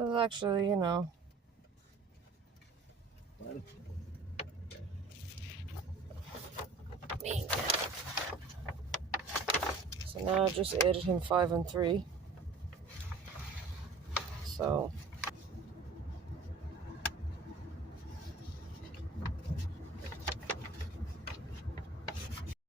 was actually, you know, so now I just added him 5 and 3. So